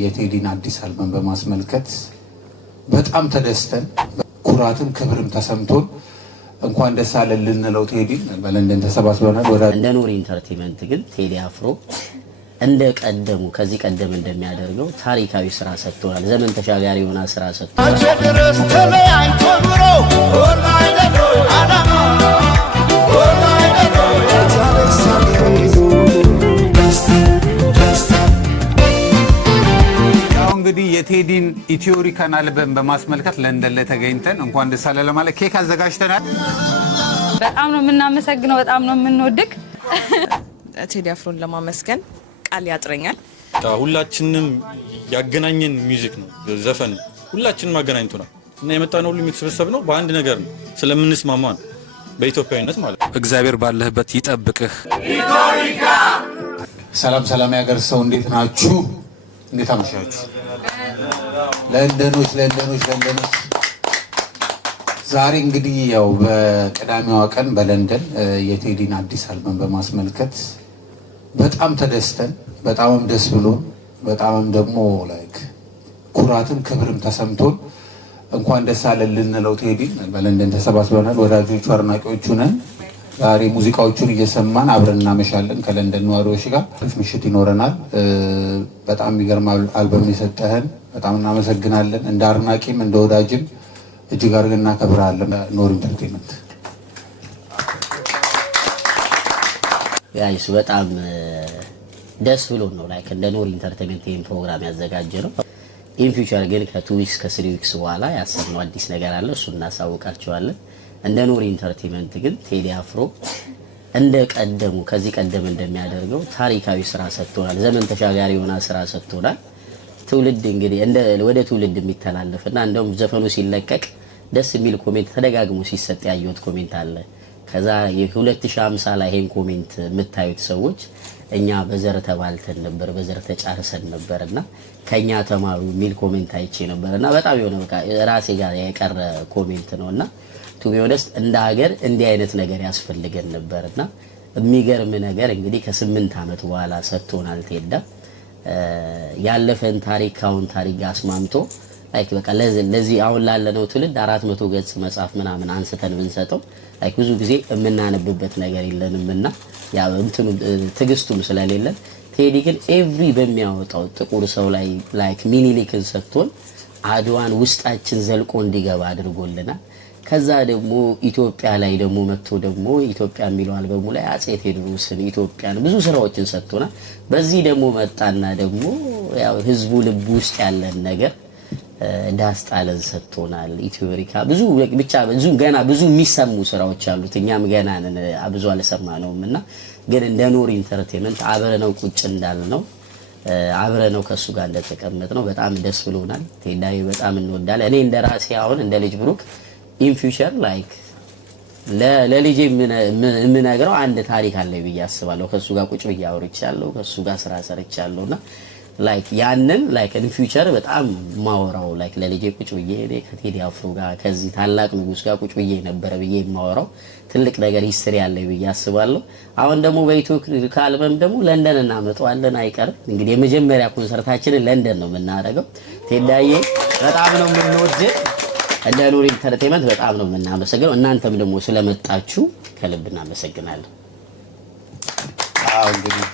የቴዲን አዲስ አልበም በማስመልከት በጣም ተደስተን ኩራትም ክብርም ተሰምቶን እንኳን ደስ አለን ልንለው ቴዲን በለንደን ተሰባስበናል። እንደ ኖር ኢንተርቴይንመንት ግን ቴዲ አፍሮ እንደ ቀደሙ ከዚህ ቀደም እንደሚያደርገው ታሪካዊ ስራ ሰጥቶናል። ዘመን ተሻጋሪ የሆነ ስራ ሰጥቶናል። እንግዲህ የቴዲን ኢትዮሪካን አልበም በማስመልከት ለንደን ላይ ተገኝተን እንኳን ደስ አለ ለማለት ኬክ አዘጋጅተናል። በጣም ነው የምናመሰግነው፣ በጣም ነው የምንወድቅ። ቴዲ አፍሮን ለማመስገን ቃል ያጥረኛል። ሁላችንም ያገናኘን ሚውዚክ ነው፣ ዘፈን ሁላችንም አገናኝቶናል እና የመጣነው ሁሉ የሚተሰበሰብ ነው በአንድ ነገር ነው፣ ስለምንስማማ ነው፣ በኢትዮጵያዊነት ማለት ነው። እግዚአብሔር ባለህበት ይጠብቅህ። ሰላም ያገር ሰው እንዴት ናችሁ? እንዴት አመሻችሁ? ለንደኖች ዛሬ እንግዲህ ያው በቅዳሜዋ ቀን በለንደን የቴዲን አዲስ አልበም በማስመልከት በጣም ተደስተን በጣምም ደስ ብሎን በጣምም ደግሞ ላይክ ኩራትም ክብርም ተሰምቶን እንኳን ደስ አለን ልንለው ቴዲን በለንደን ተሰባስበናል። ወዳጆቹ አድናቂዎቹ ነን። ዛሬ ሙዚቃዎቹን እየሰማን አብረን እናመሻለን ከለንደን ነዋሪዎች ጋር። ምሽት ይኖረናል። በጣም የሚገርም አልበም የሰጠህን በጣም እናመሰግናለን። እንደ አድናቂም እንደ ወዳጅም እጅግ አድርገን እናከብራለን። ኖር ኢንተርቴይንመንት ጋይስ በጣም ደስ ብሎን ነው ላይክ እንደ ኖር ኢንተርቴይንመንት ይሄን ፕሮግራም ያዘጋጀ ነው። ኢን ፊውቸር ግን ከ2 ዊክስ ከ3 ዊክስ በኋላ ያሰብነው አዲስ ነገር አለ፣ እሱን እናሳውቃችኋለን። እንደ ኖር ኢንተርቴይንመንት ግን ቴዲ አፍሮ እንደ ቀደሙ ከዚህ ቀደም እንደሚያደርገው ታሪካዊ ስራ ሰጥቶናል። ዘመን ተሻጋሪ የሆነ ስራ ሰጥቶናል። ትውልድ እንግዲህ ወደ ትውልድ የሚተላለፍና እንደውም ዘፈኑ ሲለቀቅ ደስ የሚል ኮሜንት ተደጋግሞ ሲሰጥ ያየሁት ኮሜንት አለ። ከዛ የ2050 ላይ ይሄን ኮሜንት የምታዩት ሰዎች እኛ በዘር ተባልተን ነበር፣ በዘር ተጫርሰን ነበርና ከኛ ተማሩ የሚል ኮሜንት አይቼ ነበርና በጣም የሆነ በቃ ራሴ ጋር የቀረ ኮሜንት ነውና ቱ ቢ ኦነስት እንደ ሀገር እንዲህ አይነት ነገር ያስፈልገን ነበርና የሚገርም ነገር እንግዲህ ከ8 ዓመት በኋላ ሰጥቶናል። ቴዳ ያለፈን ታሪክ አሁን ታሪክ አስማምቶ ላይክ በቃ ለዚህ አሁን ላለነው ትውልድ 400 ገጽ መጽሐፍ ምናምን አንስተን ብንሰጠው ላይክ ብዙ ጊዜ የምናነብበት ነገር የለንምና ያው እንትኑ ትግስቱም ስለሌለን ቴዲ ግን ኤቭሪ በሚያወጣው ጥቁር ሰው ላይ ላይክ ሚኒሊክን ሰጥቶን አድዋን ውስጣችን ዘልቆ እንዲገባ አድርጎልናል። ከዛ ደግሞ ኢትዮጵያ ላይ ደግሞ መጥቶ ደግሞ ኢትዮጵያ የሚለው አልበሙ ላይ አጼ ቴዎድሮስን ኢትዮጵያን ብዙ ስራዎችን ሰጥቶናል። በዚህ ደግሞ መጣና ደግሞ ያው ህዝቡ ልብ ውስጥ ያለን ነገር ዳስጣለን ሰጥቶናል። ኢትዮሪካ ብዙ ብቻ ገና ብዙ የሚሰሙ ስራዎች አሉት። እኛም ገና ብዙ አልሰማነውምና ግን እንደ ኖር ኢንተርቴይንመንት አብረነው ቁጭ እንዳልነው አብረነው ከሱ ጋር እንደተቀመጥነው በጣም ደስ ብሎናል። ቴዳይ በጣም እንወዳለን። እኔ እንደራሴ አሁን እንደ ልጅ ብሩክ ኢን ፊውቸር ላይክ ለልጄ የምነግረው አንድ ታሪክ አለ ብዬ አስባለሁ። ከሱ ጋር ቁጭ ብዬ አውርቻለሁ፣ ከሱ ጋር ስራ ሰርቻለሁና ላይክ ያንን ላይክ ኢን ፊውቸር በጣም ማወራው ላይክ ለልጄ ቁጭ ብዬ ከቴዲ አፍሮ ጋር ከዚህ ታላቅ ንጉስ ጋር ቁጭ ብዬ ነበር ብዬ ማወራው ትልቅ ነገር ሂስትሪ አለ ብዬ አስባለሁ። አሁን ደግሞ በኢትዮፒካ አልበም ደግሞ ለንደን እናመጣዋለን አይቀርም። እንግዲህ የመጀመሪያ ኮንሰርታችንን ለንደን ነው የምናደርገው። ቴዳዬ በጣም ነው የምንወድህ። እንደ ኖር ኢንተርቴይንመንት በጣም ነው የምናመሰግነው። እናንተም ደግሞ ስለመጣችሁ ከልብ እናመሰግናለን። እንግዲህ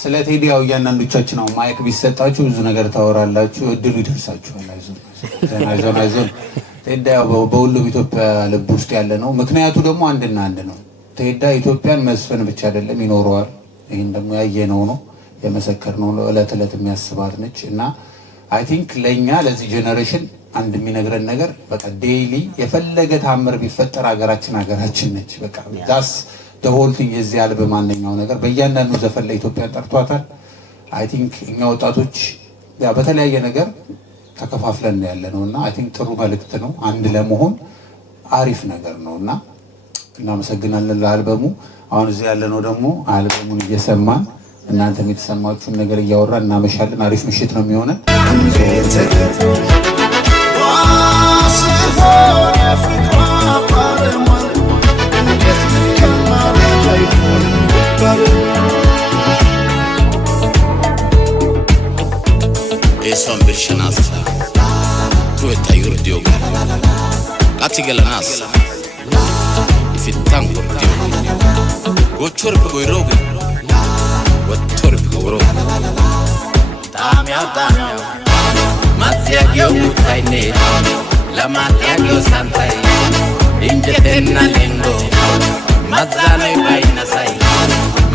ስለ ቴዲ ያው እያንዳንዶቻችን ነው ማይክ ቢሰጣችሁ ብዙ ነገር ታወራላችሁ፣ እድሉ ይደርሳችኋል። አይዞን ቴዲ ያው በሁሉም ኢትዮጵያ ልብ ውስጥ ያለ ነው። ምክንያቱ ደግሞ አንድና አንድ ነው። ቴዲ ኢትዮጵያን መስፈን ብቻ አይደለም ይኖረዋል። ይሄን ደግሞ ያየነው ነው የመሰከርነው ነው። እለት የሚያስባት ነች እና አይ ቲንክ ለኛ ለዚህ ጄነሬሽን አንድ የሚነግረን ነገር በቃ ዴይሊ የፈለገ ታምር ቢፈጠር ሀገራችን ነች። በቃ ዳስ the whole thing የዚህ አልበም አንደኛው ነገር በእያንዳንዱ ዘፈን ላይ ኢትዮጵያ ጠርቷታል። አይ ቲንክ እኛ ወጣቶች ያ በተለያየ ነገር ተከፋፍለን ያለ ነውና አይ ቲንክ ጥሩ መልእክት ነው። አንድ ለመሆን አሪፍ ነገር ነውና እናመሰግናለን ለአልበሙ። አሁን እዚህ ያለ ነው ደግሞ አልበሙን እየሰማን እናንተም የተሰማችሁን ነገር እያወራን እናመሻለን። አሪፍ ምሽት ነው የሚሆነው። son birshanasa tu etayurdio qatigelanas ifittan gordio gochor goiro wattor goro tamya Matiagio utaine la matiagio santai injetenna lengo mazane baina sai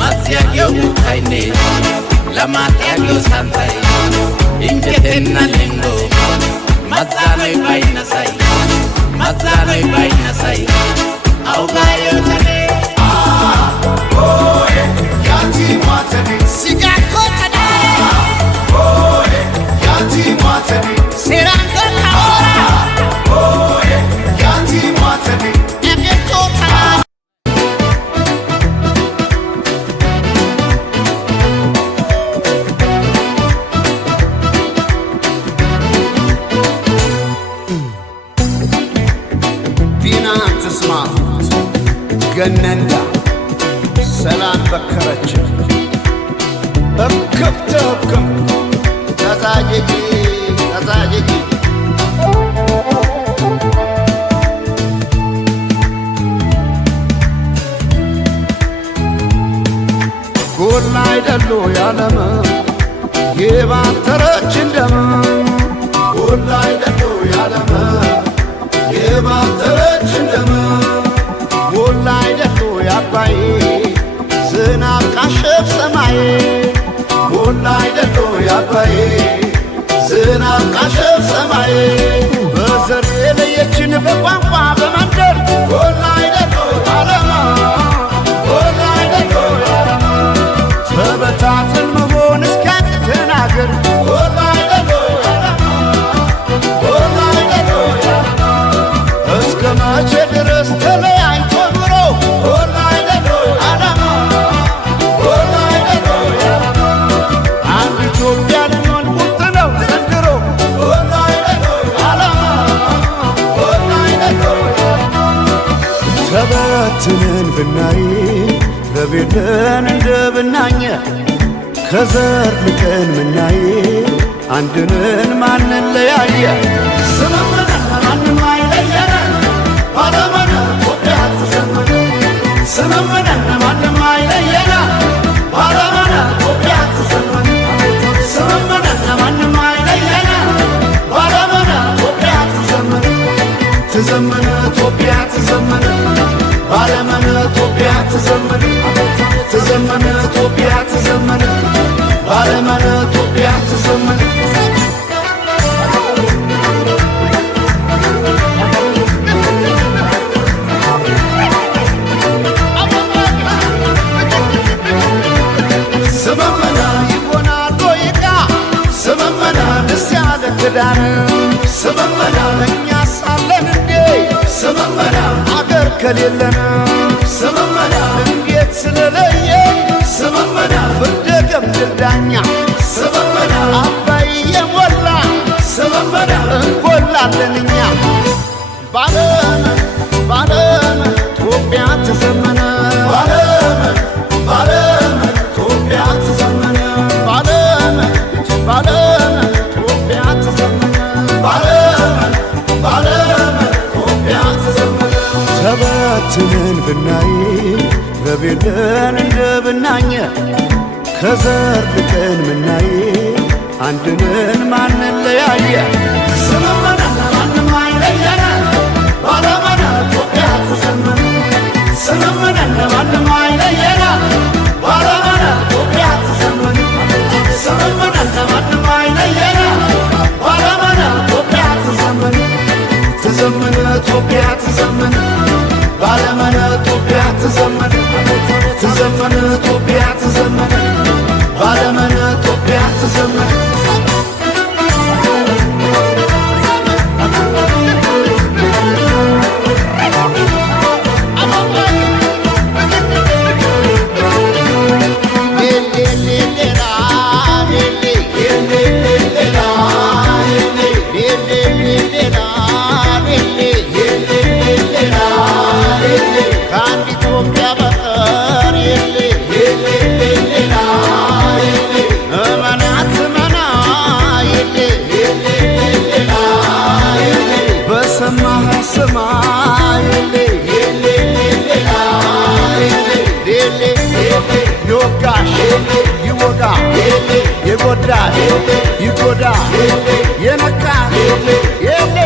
Matiagio utaine la matiagio santai injetenna lengo mazane baina sai augayo tane oe yati matane sigako tane oe yati matane seranga kaora oe yati matane emeto kana ገነንዳ ሰላም በከረች እክብትክም ተዛጅጊ ጎላ አይደሉ ያለመ የባተረች እንደመ ጎላ አይደሉ ያለመ የባተረች እንደመ ጎላ አይደሉ ያባይ ዝናብ ካሸፍ ሰማይ ጎላ አይደሉ ያባይ ዝናብ ካሸፍ ሰማይ በዘር የለየችን በቋንቋ በመንደር ጎላ አይደሉ ያለማ ጎላ አይደሉ ያለማ ተበታትን መሆን እስኪያቅተን አገር ጎላ አይደሉ ያለማ ጎላ አይደሉ ያለማ እስከ መቼ ድረስ ተለያይቶ ኑሮ ጎላ አይደሉ ያለማ ጎላ አይደሉ ያለማ አንድ ኢትዮጵያ ልንሆን ቁርጥ ነው ዘንድሮ ጎላ አይደሉ ያለማ ጎላ አይደሉ ያለማ ተበትነን ብናይ በቤተን እንደ ብናኘ ከዘር ልቀን ምናይ አንድንን ማንን ለያየ ስምምነ ማንም አይለየነ ባለመነ ኢትዮጵያ ተዘመነ ስምምነ ማንም አይለየነ ባለመነ ኢትዮጵያ ተዘመነ ስምምነ ማንም አይለየነ ባለመነ ኢትዮጵያ ተዘመነ ተዘመነ ኢትዮጵያ ተዘመነ ባለመነ ኢትዮጵያ ተዘመነ ተዘመነ ኢትዮጵያ ተዘመነ ባለመነ ኢትዮጵያ ተዘመነ ስምምነ ይሆናል ወይቃ ስምምነ ደስ ያለ ክዳን ስምምነ እኛ ሳለን እንዴ ስምምነ አገር ከሌለን ስምምነ እንዴት ስለለየ ስምምነ ፍርደ ገምድል ዳኛ ስምምነ አባይ የሞላ ስምምነ እንጎላለን እኛ ባለም ኢትዮጵያ ተዘመነ ባለም ኢትዮጵያ ተዘመነ ባለም ኢትዮጵያ ተዘመነ ባለም ኢትዮጵያ ተዘመነ ተበትነን ብናይ በቤተን እንደ ብናኘ ከዘር ልቀን ምናይ አንድንን ማንን ለያየ ስምምነ ማንም አይለየነ ባለመነ ኢትዮጵያ ተዘመነ ስምምነ ማንም አይለየነ ባለመነ ኢትዮጵያ ተዘመነ ስምምነ ማንም አይለየነ ባለመነ ኢትዮጵያ ተዘመነ ተዘመነ ኢትዮጵያ ተዘመነ ባለመነ ኢትዮጵያ ተዘመነ ተዘመነ ኢትዮጵያ ተዘመነ ባለመነ ኢትዮጵያ ተዘመነ ሰማይ ይወጋሽ ይወጋ የጎዳሽ ይጎዳ የነካ የሌ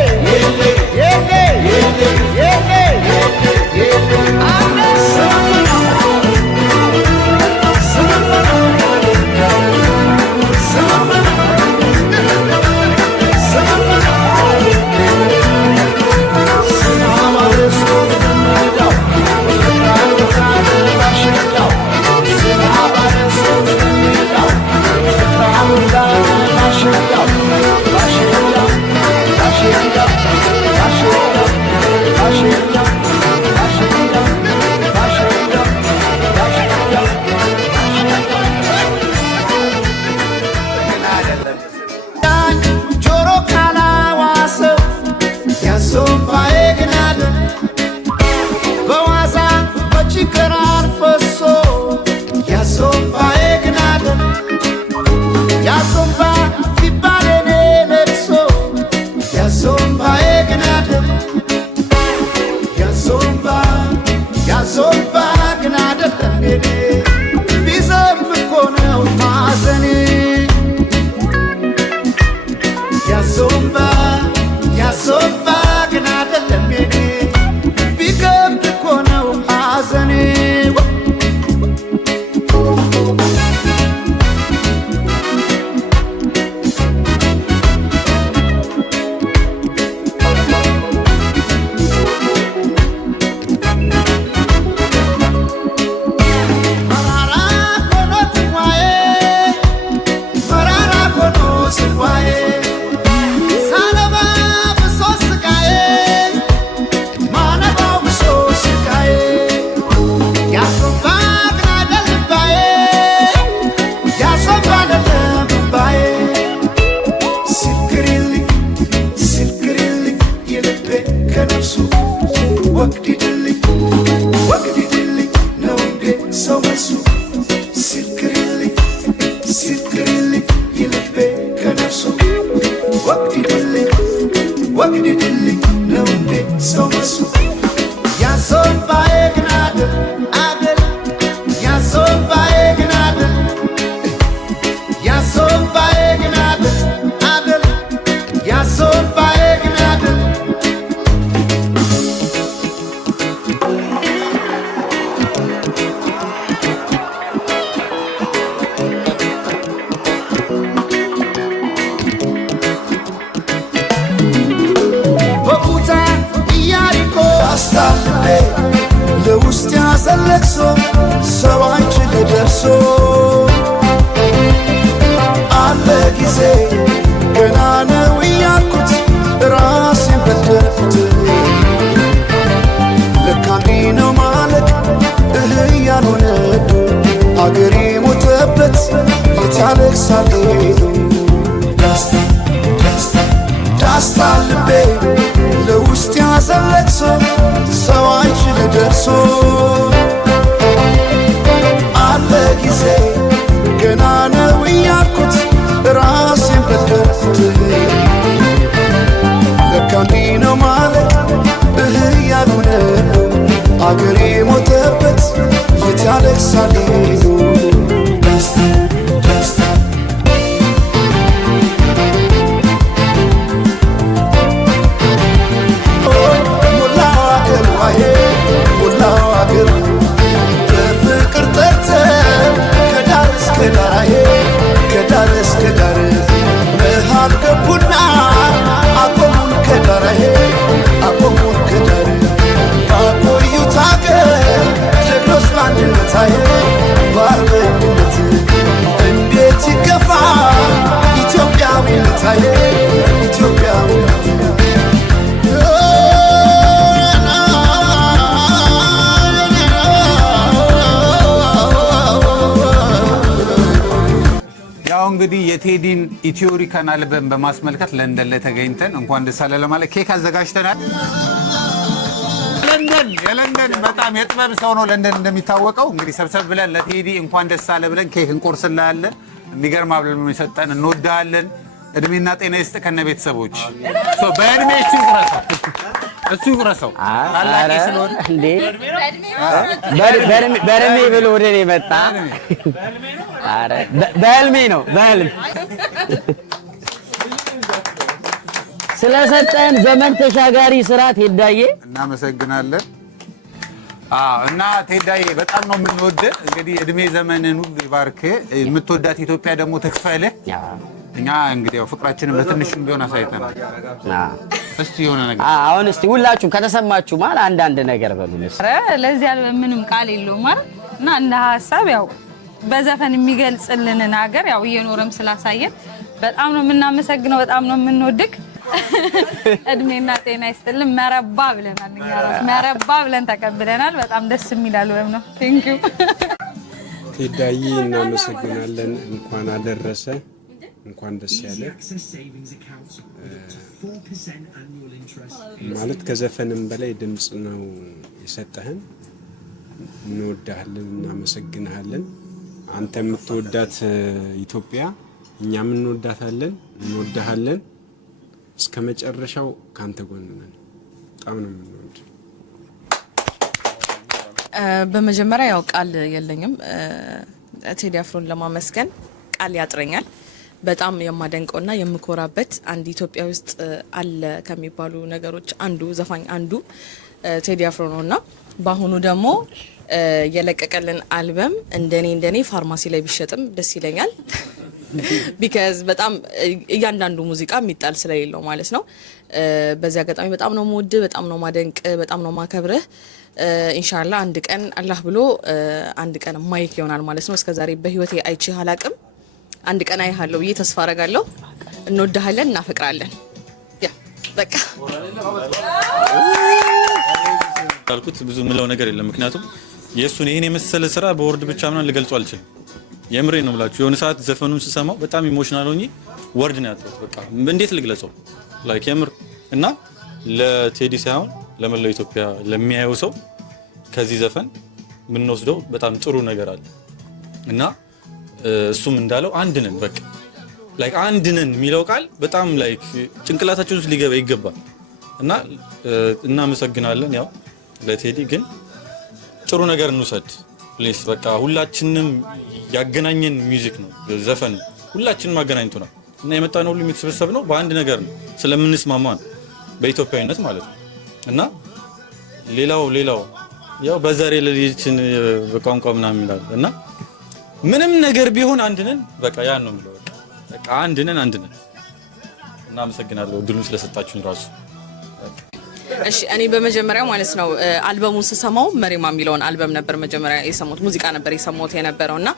ለውስጥ ያዘለቅሶ ሰው አንቺ ለደርሶ አለ ጊዜ ገና ነው እያልኩት ራሴን በደልኩት ለካ እንዲህ ነው ማለት ያልሆነ አገሬ ሞተበት የት ያለቅሳል ዳስታ ልቤ ለውስጥ ያዘለቅሶ ሰው አንቺ ለደርሶ አለ ጊዜ ገና ነው እያልኩት ራሴን በደልኩት ለካ እንዲህ ነው ማለት ያልሆነ አገሬ ሞተበት የት ያለቅሳል በፍቅር ጠርተን ከዳር እስከ ዳር ከዳር እስከ ዳር መሃል ገቡና አቆሙን ከዳር አቆሙን ከዳር ካቆዩት አገር ጀግኖች በአንድነት በአርበኝነት እንዴት ይገፋ ኢትዮጵያዊነት ኢትዮጵያዊነት እንግዲህ የቴዲን ኢትዮሪካን አልበም በማስመልከት ለንደን ላይ ተገኝተን እንኳን ደስ አለ ለማለት ኬክ አዘጋጅተናል። የለንደን በጣም የጥበብ ሰው ነው። ለንደን እንደሚታወቀው እንግዲህ ሰብሰብ ብለን ለቴዲ እንኳን ደስ አለ ብለን ኬክ እንቆርስልሃለን። የሚገርም አብለን የሚሰጠን እንወዳለን። እድሜና ጤና ይስጥ ከነ ቤተሰቦች በእድሜ ይችላል። እሱ ይቁረሰው አላቂ ስለሆነ እንዴ በርሜ ብሎ ወደ እኔ መጣ። አረ በህልሜ ነው በህልም ስለሰጠን ዘመን ተሻጋሪ ስራ ቴዳዬ እናመሰግናለን። እና ቴዳዬ በጣም ነው የምንወድህ። እንግዲህ እድሜ ዘመንን ሁሉ ይባርክ። የምትወዳት ኢትዮጵያ ደግሞ ትክፈልህ። እኛ እንግዲህ ያው ፍቅራችንን በትንሹም ቢሆን አሳይተናል። እስቲ የሆነ ነገር አሁን እስቲ ሁላችሁም ከተሰማችሁ ማለት አንዳንድ ነገር በሉን። ኧረ ለዚህ ያለ ምንም ቃል የለውም ማለት እና እንደ ሀሳብ ያው በዘፈን የሚገልጽልንን ሀገር ያው እየኖረም ስላሳየን በጣም ነው የምናመሰግነው። በጣም ነው የምንወድቅ። እድሜና ጤና ይስጥልን። መረባ ብለናል። እኛ ራስ መረባ ብለን ተቀብለናል። በጣም ደስ የሚል አልበም ነው። ቴንክ ዩ ቴዳዬ፣ እናመሰግናለን። እንኳን አደረሰ፣ እንኳን ደስ ያለ። ማለት ከዘፈንም በላይ ድምጽ ነው የሰጠህን። እንወዳሃለን፣ እናመሰግናለን። አንተ የምትወዳት ኢትዮጵያ እኛም እንወዳታለን፣ እንወዳሃለን። እስከ መጨረሻው ካንተ ጎን ነን። በጣም ነው የምንወድ። በመጀመሪያ ያው ቃል የለኝም ቴዲ አፍሮን ለማመስገን ቃል ያጥረኛል። በጣም የማደንቀውና የምኮራበት አንድ ኢትዮጵያ ውስጥ አለ ከሚባሉ ነገሮች አንዱ ዘፋኝ አንዱ ቴዲ አፍሮ ነውና በአሁኑ ደግሞ የለቀቀልን አልበም እንደኔ ፋርማሲ ላይ ቢሸጥም ደስ ይለኛል። ቢካዝ በጣም እያንዳንዱ ሙዚቃ የሚጣል ስለሌለው ማለት ነው። በዚህ አጋጣሚ በጣም ነው የምወድ፣ በጣም ነው ማደንቅ፣ በጣም ነው ማከብርህ። ኢንሻአላህ አንድ ቀን አላህ ብሎ አንድ ቀን ማይክ ይሆናል ማለት ነው። እስከዛሬ በህይወቴ አይቼህ አላቅም። አንድ ቀን አይሃለሁ ብዬ ተስፋ አረጋለሁ። እንወድሃለን፣ እናፈቅራለን። ያ በቃ ካልኩት ብዙ ምለው ነገር የለም። ምክንያቱም የሱን ይሄን የመሰለ ስራ በወርድ ብቻ ምናምን ልገልጸው አልችልም። የምሬ ነው ብላችሁ የሆነ ሰዓት ዘፈኑን ስሰማው በጣም ኢሞሽናል ሆኜ ወርድ ነው ያጣሁት። በቃ እንዴት ልግለጸው ላይክ የምር እና ለቴዲ ሳይሆን ለመላው ኢትዮጵያ ለሚያየው ሰው ከዚህ ዘፈን የምንወስደው በጣም ጥሩ ነገር አለ እና እሱም እንዳለው አንድ ነን በቃ ላይክ አንድ ነን የሚለው ቃል በጣም ላይክ ጭንቅላታችን ውስጥ ሊገባ ይገባል እና እናመሰግናለን። ያው ለቴዲ ግን ጥሩ ነገር እንውሰድ ፕሊስ። በቃ ሁላችንም ያገናኘን ሚውዚክ ነው ዘፈን ሁላችንም አገናኝቶናል እና የመጣነው ሁሉ የሚተሰበሰብ ነው በአንድ ነገር ነው ስለምንስማማ ነው በኢትዮጵያዊነት ማለት ነው እና ሌላው ያው በዛሬ ለልጅችን በቋንቋ ምናምን ይላል እና ምንም ነገር ቢሆን አንድ ነን በቃ ያን ነው የምለው። በቃ አንድ ነን እናመሰግናለሁ እድሉን ስለሰጣችሁን ራሱ። እሺ እኔ በመጀመሪያ ማለት ነው አልበሙን ስሰማው መሪማ የሚለውን አልበም ነበር መጀመሪያ የሰማሁት፣ ሙዚቃ ነበር የሰማሁት የነበረውና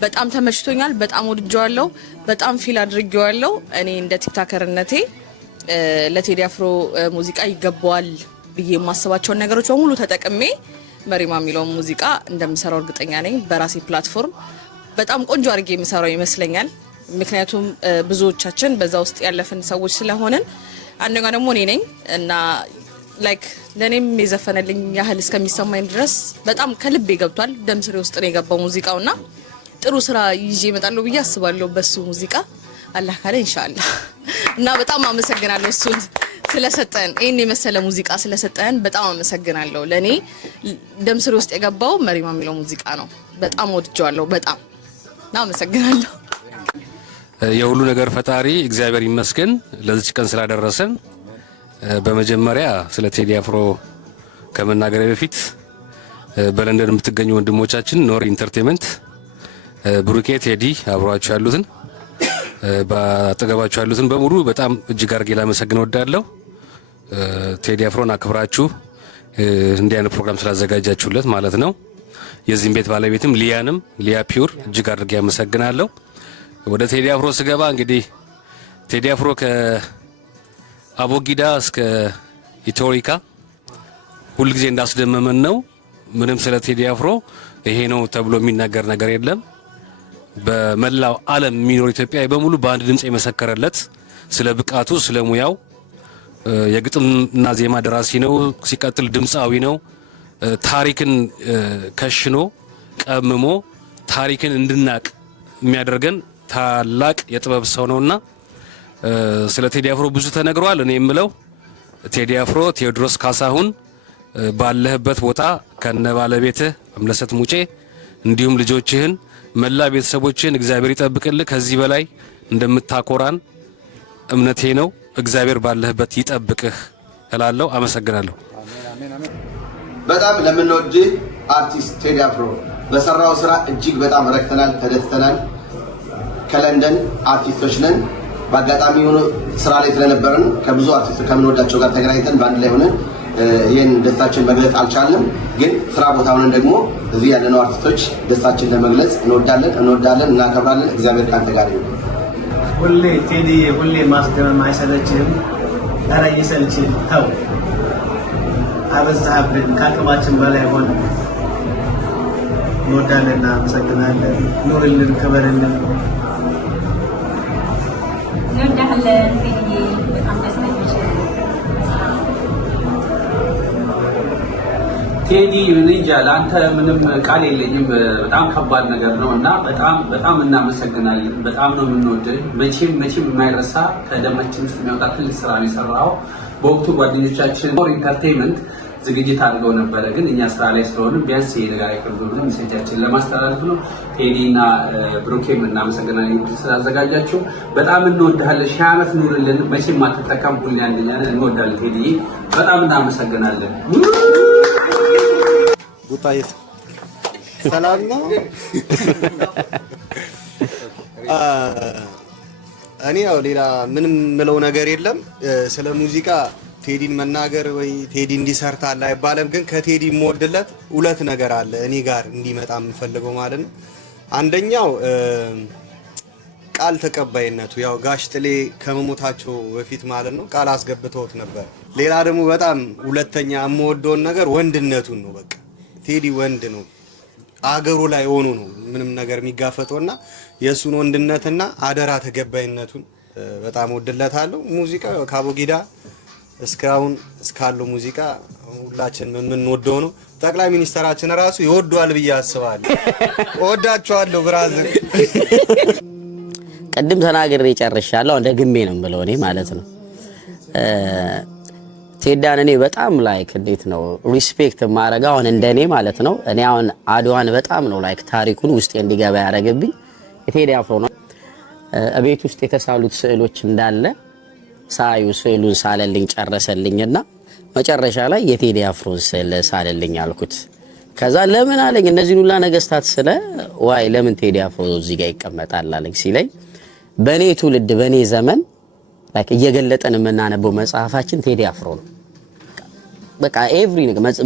በጣም ተመችቶኛል። በጣም ወድጄዋለሁ። በጣም ፊል አድርጌዋለሁ። እኔ እንደ ቲክታከርነቴ ለቴዲ አፍሮ ሙዚቃ ይገባዋል ብዬ የማስባቸውን ነገሮች በሙሉ ተጠቅሜ መሪማ የሚለውን ሙዚቃ እንደምሰራው እርግጠኛ ነኝ። በራሴ ፕላትፎርም በጣም ቆንጆ አድርጌ የምሰራው ይመስለኛል። ምክንያቱም ብዙዎቻችን በዛ ውስጥ ያለፍን ሰዎች ስለሆነን አንደኛ ደግሞ እኔ ነኝ እና ላይክ ለኔም የዘፈነልኝ ያህል እስከሚሰማኝ ድረስ በጣም ከልቤ ገብቷል። ደምስሬ ውስጥ ነው የገባው ሙዚቃውና ጥሩ ስራ ይዤ እመጣለሁ ብዬ አስባለሁ በሱ ሙዚቃ አላህ ካለ ኢንሻአላህ። እና በጣም አመሰግናለሁ እሱን ስለሰጠን ይሄን የመሰለ ሙዚቃ ስለሰጠን በጣም አመሰግናለሁ። ለኔ ደምስሬ ውስጥ የገባው መሪማ የሚለው ሙዚቃ ነው። በጣም ወድጄዋለሁ። በጣም አመሰግናለሁ። የሁሉ ነገር ፈጣሪ እግዚአብሔር ይመስገን ለዚህ ቀን ስላደረሰን። በመጀመሪያ ስለ ቴዲ አፍሮ ከመናገር በፊት በለንደን የምትገኙ ወንድሞቻችን ኖር ኢንተርቴይንመንት፣ ብሩኬ፣ ቴዲ አብሯቸው ያሉትን በአጠገባቸው ያሉትን በሙሉ በጣም እጅግ አድርጌ ላመሰግን እወዳለሁ። ቴዲ አፍሮን አክብራችሁ እንዲህ አይነት ፕሮግራም ስላዘጋጃችሁለት ማለት ነው። የዚህም ቤት ባለቤትም ሊያ ፒውር እጅግ አድርጌ አመሰግናለሁ። ወደ ቴዲ አፍሮ ስገባ እንግዲህ ቴዲ አፍሮ ከአቦጊዳ እስከ ኢትዮሪካ ሁልጊዜ እንዳስደመመን ነው። ምንም ስለ ቴዲ አፍሮ ይሄ ነው ተብሎ የሚናገር ነገር የለም። በመላው ዓለም የሚኖር ኢትዮጵያዊ በሙሉ በአንድ ድምጽ የመሰከረለት ስለ ብቃቱ፣ ስለ ሙያው የግጥምና ዜማ ደራሲ ነው። ሲቀጥል ድምፃዊ ነው። ታሪክን ከሽኖ ቀምሞ ታሪክን እንድናቅ የሚያደርገን ታላቅ የጥበብ ሰው ነውና ስለ ቴዲ አፍሮ ብዙ ተነግሯል። እኔ የምለው ቴዲ አፍሮ ቴዎድሮስ ካሳሁን ባለህበት ቦታ ከነ ባለቤትህ አምለሰት ሙጬ እንዲሁም ልጆችህን መላ ቤተሰቦችህን እግዚአብሔር ይጠብቅልህ። ከዚህ በላይ እንደምታኮራን እምነቴ ነው። እግዚአብሔር ባለህበት ይጠብቅህ እላለሁ። አመሰግናለሁ። በጣም ለምንወድ አርቲስት ቴዲ አፍሮ በሰራው ስራ እጅግ በጣም ረክተናል፣ ተደስተናል። ከለንደን አርቲስቶች ነን። በአጋጣሚ ሆኖ ስራ ላይ ስለነበርን ከብዙ አርቲስቶች ከምንወዳቸው ጋር ተገናኝተን በአንድ ላይ ሆነን ይህን ደስታችን መግለጽ አልቻልንም። ግን ስራ ቦታ ሆነን ደግሞ እዚህ ያለነው አርቲስቶች ደስታችን ለመግለጽ እንወዳለን፣ እናከብራለን። እግዚአብሔር ካንተ ጋር ይሁን። ሁሌ ቴዲ ሁሌ ማስደመም አይሰለችህም? ኧረ ይሰልችህ ተው፣ አበዛህብን፣ ከአቅማችን በላይ ሆነ። እንወዳለን፣ እናመሰግናለን። ኑርልን፣ ክበርልን። እንወዳለን ቴዲ፣ በጣም ደስተኞች ቴዲ። እኔ እንጃ ለአንተ ምንም ቃል የለኝም። በጣም ከባድ ነገር ነው እና በጣም እናመሰግናለን። በጣም ነው የምንወድህ። መቼም የማይረሳ ከደማችን ውስጥ የሚያወጣ ትልቅ ስራ ነው የሰራው። በወቅቱ ጓደኞቻችን ኢንተርቴይንመንት ዝግጅት አድርገው ነበረ፣ ግን እኛ ስራ ላይ ስለሆነ ቢያንስ ይሄ ነገር አይቀርም ብለን ሜሴጃችን ለማስተላለፍ ነው። ቴዲ እና ብሩኬም እናመሰግናለን ስላዘጋጃችሁ። በጣም እንወድሃለን። 1000 ዓመት ኑርልን። መቼም አትተካም። ሁሌ አንደኛ ነን። እንወዳለን ቴዲ፣ በጣም እናመሰግናለን። ቡታይስ ሰላም ነው። እኔ ያው ሌላ ምንም ምለው ነገር የለም ስለ ሙዚቃ ቴዲን መናገር ወይ ቴዲ እንዲሰርታል አይባልም። ግን ከቴዲ የምወድለት ሁለት ነገር አለ እኔ ጋር እንዲመጣ የምፈልገው ማለት ነው። አንደኛው ቃል ተቀባይነቱ፣ ያው ጋሽ ጥሌ ከመሞታቸው በፊት ማለት ነው ቃል አስገብተውት ነበር። ሌላ ደግሞ በጣም ሁለተኛ የምወደውን ነገር ወንድነቱን ነው። በቃ ቴዲ ወንድ ነው፣ አገሩ ላይ ሆኖ ነው ምንም ነገር የሚጋፈጠውና የሱን ወንድነትና አደራ ተቀባይነቱን በጣም ወድለታለሁ። ሙዚቃ ካቦጊዳ እስካሁን እስካለው ሙዚቃ ሁላችንም የምንወደው ነው። ጠቅላይ ሚኒስተራችን ራሱ ይወደዋል ብዬ አስባለሁ። ወዳቸዋለሁ ብራዘር። ቅድም ተናግሬ ጨርሻለሁ። እንደ ግሜ ነው የምለው እኔ ማለት ነው። ቴዳን እኔ በጣም ላይክ እንዴት ነው ሪስፔክት ማረጋ አሁን እንደኔ ማለት ነው። እኔ አሁን አድዋን በጣም ነው ላይክ ታሪኩን ውስጥ እንዲገባ ያደረገብኝ የቴዲ አፍሮ ነው። ቤት ውስጥ የተሳሉት ስዕሎች እንዳለ ሳዩ ስዕሉን ሳለልኝ ጨረሰልኝና መጨረሻ ላይ የቴዲ አፍሮን ስዕል ሳለልኝ አልኩት። ከዛ ለምን አለኝ እነዚህ ሁላ ነገስታት ስለ ዋይ ለምን ቴዲ አፍሮ እዚህ ጋር ይቀመጣል አለኝ ሲለኝ በኔ ትውልድ በኔ ዘመን ላይክ እየገለጠን የምናነበው መጽሐፋችን ቴዲ አፍሮ ነው። በቃ ኤቭሪ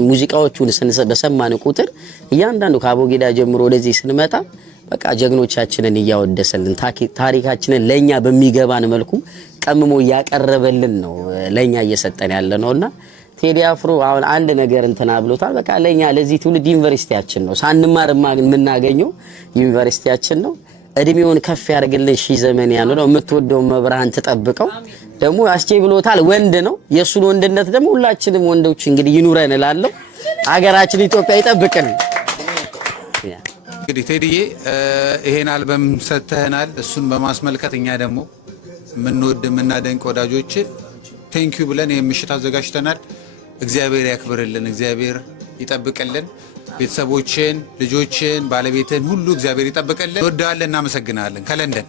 ሙዚቃዎቹን በሰማን ቁጥር እያንዳንዱ ከአቦጊዳ ጀምሮ ወደዚህ ስንመጣ በቃ ጀግኖቻችንን እያወደሰልን ታሪካችንን ለኛ በሚገባን መልኩ ቀምሞ እያቀረበልን ነው ለኛ እየሰጠን ያለ ነውና ቴዲ አፍሮ አሁን አንድ ነገር እንትና ብሎታል። በቃ ለኛ ለዚህ ትውልድ ዩኒቨርሲቲያችን ነው፣ ሳንማር የምናገኘው ዩኒቨርሲቲያችን ነው። እድሜውን ከፍ ያርግልን፣ ሺህ ዘመን ያኑረው፣ የምትወደው መብራን ተጠብቀው። ደግሞ አስቼ ብሎታል ወንድ ነው። የሱን ወንድነት ደግሞ ሁላችንም ወንዶች እንግዲህ ይኑረን እላለሁ። ሀገራችን ኢትዮጵያ ይጠብቅን። እንግዲህ ቴዲዬ ይሄን አልበም ሰጥተናል። እሱን በማስመልከት እኛ ደግሞ የምንወድ የምናደንቅ ወዳጆች ቴንኪዩ ብለን የምሽት አዘጋጅተናል። እግዚአብሔር ያክብርልን፣ እግዚአብሔር ይጠብቅልን። ቤተሰቦችን፣ ልጆችን፣ ባለቤትን ሁሉ እግዚአብሔር ይጠብቅልን። እንወዳለን፣ እናመሰግናለን። ከለንደን